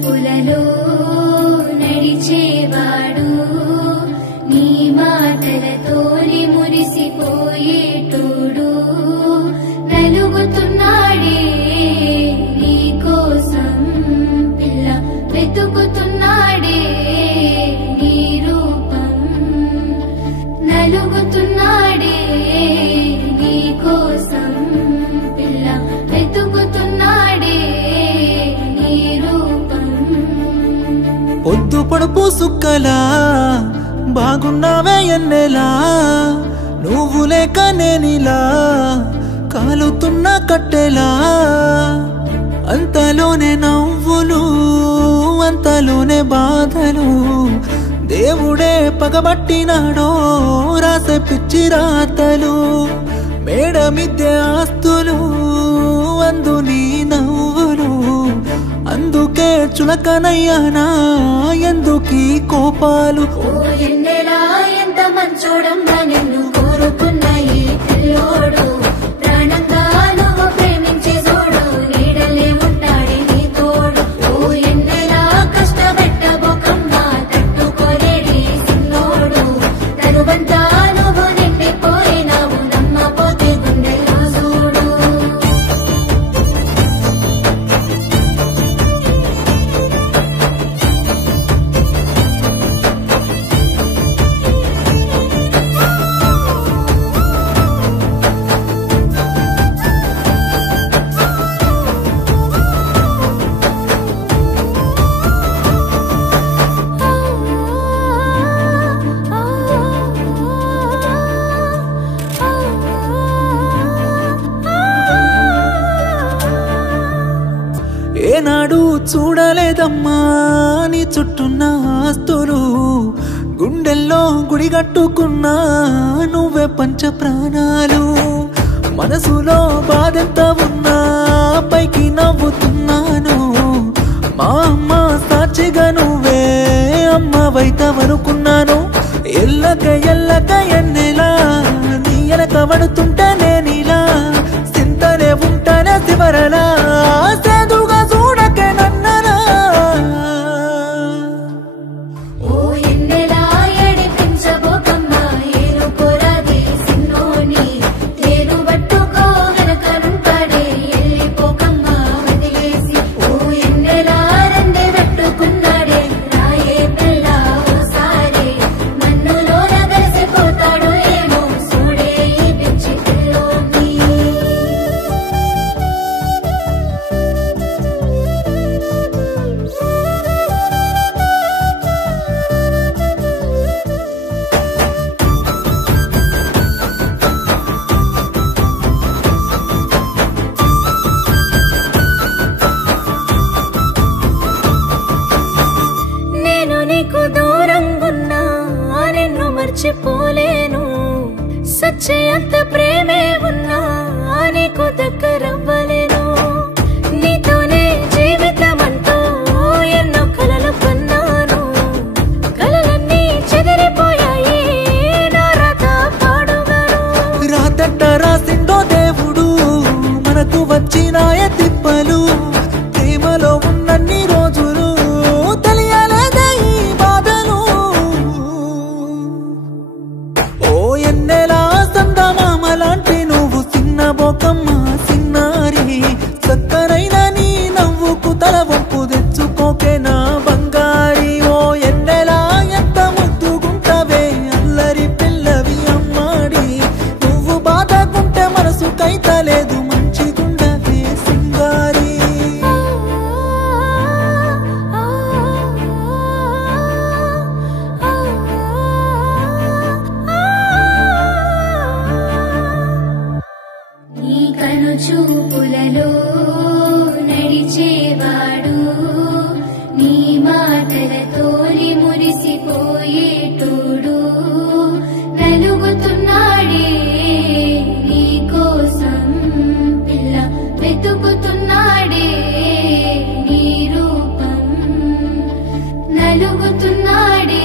చూపులలో నడిచేవాడు నీ మాటలతోని మురిసిపోయేటోడు నలుగుతున్నాడే నీ కోసం పిల్ల వెతుకుతున్నాడే నీ రూపం నలుగుతున్నాడే నీ కోసం పిల్ల వెతుకుతున్నాడే నీ రూపం పొద్దు పొడుపు సుక్కలా బాగున్నావే ఎన్నెలా నువ్వు లేక నేనిలా కాలుతున్న కట్టెలా అంతలోనే నవ్వులు అంతలోనే బాధలు దేవుడే పగబట్టినాడో రాసే పిచ్చి రాతలు మేడ మిద్దె ఆస్తులు అందు నీ నవ్వులు అందుకే చులకనయ్యానా ఎందుకీ కోపాలు ఓ ఎన్నెలా ఎంత మంచోడంగా నిన్ను కోరుకున్న ఈ పిల్లోడు ప్రాణంగా నువ్వు ప్రేమించే జోడు నీడలే ఉంటాడే నీ తోడు ఓ ఎన్నెలా కష్టపెట్టబోకమ్మా తట్టుకోలేడి సిన్నోడు తరువంతా నువ్వు నిండిపోయినావు నమ్మపోతే గుండెల్లో చూడు ఏనాడు చూడలేదమ్మా నీ చుట్టున్న ఆస్తులు గుండెల్లో గుడిగట్టుకున్నా నువ్వే పంచ ప్రాణాలు మనసులో బాధెంత ఉన్నా పైకి నవ్వుతున్నాను మా అమ్మ సాక్షిగా నువ్వే అమ్మవైతవనుకున్నాను ఎల్లక ఎల్లక ఎన్నెలా నీ ఎనక పడుతుంటే నేనిలా సింతనే ఉంటానే శివరలా సేదుగా చూడకే నన్నలా ఓ ఎన్నెలా ఏడిపించబోకమ్మా ఏరుకోరాదే సిన్నోని తేరు పట్టుకో వెనకనుంటాడే వెళ్ళిపోకమ్మా వదిలేసి ఓ ఎన్నెలా రెండే పెట్టుకున్నాడే రాయే పిల్ల ఓసారి నన్నులోన కలిసిపోతాడు ఏమో చూడే ఈ పిచ్చి పిల్లోని నేను నీకు దూరంగున్నా నిన్ను మర్చిపోలేను సచ్చేంత ప్రేమే ఉన్నా నీకు దగ్గరవ్వలేను నీతోనే జీవితమంటూ ఎన్నో కలలు కన్నాను కలలన్నీ చెదిరిపోయాయి నా రాత పాడుగాను రాతట్ట రాసిండో దేవుడు మనకు వచ్చినాయ తిప్పలు ప్రేమలో ఉన్నన్ని రోజులు తెలియలేదే ఈ బాధలు ఓ ఎన్నెలా సందమామలాంటి నువ్వు చిన్న బోకమ్మ సిన్నారి చక్కనైన నీ నవ్వుకు తల వంపు తెచ్చుకోకే నా బంగారి ఓ ఎన్నెలా ఎంత ముద్దుగుంటవే అల్లరి పిల్లవి అమ్మాడి నువ్వు బాధకుంటే మనసు కైతలేదు మంచిగుండవే సింగారి నీ కను చూపులలో నడిచేవాడు నీ మాటలతోని మురిసిపోయేటోడు నలుగుతున్నాడే నీ కోసం పిల్ల వెతుకుతున్నాడే నీ రూపం నలుగుతున్నాడే